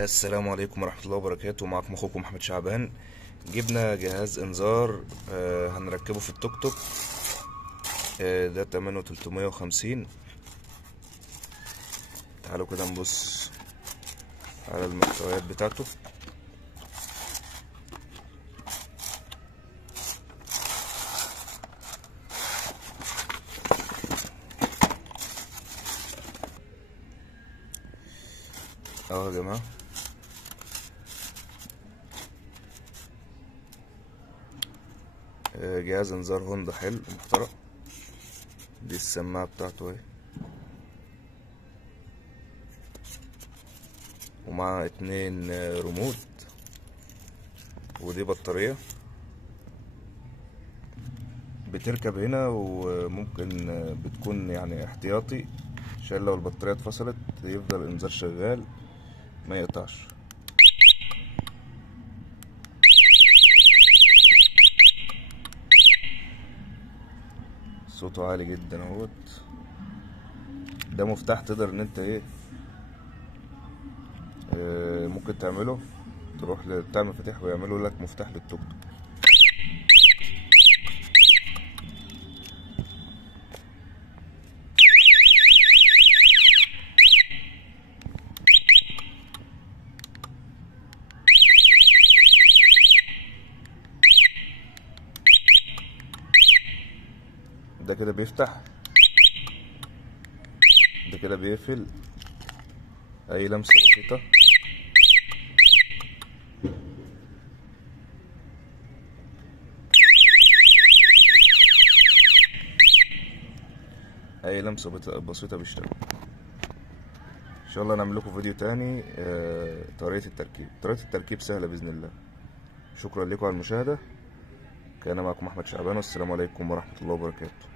السلام عليكم ورحمة الله وبركاته. معكم أخوكم محمد شعبان. جبنا جهاز إنذار هنركبه في التوك توك. ده تمنه 350. تعالوا كده نبص على المحتويات بتاعته. اهو يا جماعة، جهاز انذار هوندا حلو محترم. دي السماعة بتاعته اهي، ومعاه 2 ريموت، ودي بطارية بتركب هنا، وممكن بتكون يعني احتياطي عشان لو البطارية اتفصلت يفضل الانذار شغال ما يقطعش. صوته عالي جدا اهوت. ده مفتاح تقدر ان انت ممكن تعمله، تروح بتاع المفاتيح ويعملوا لك مفتاح للتوك توك. ده كده بيفتح، ده كده بيقفل. اي لمسة بسيطة اي لمسة بسيطة بيشتغل. ان شاء الله نعمل لكم فيديو تاني طريقة التركيب سهلة بإذن الله. شكرا لكم على المشاهدة. كان معكم أحمد شعبان، والسلام عليكم ورحمة الله وبركاته.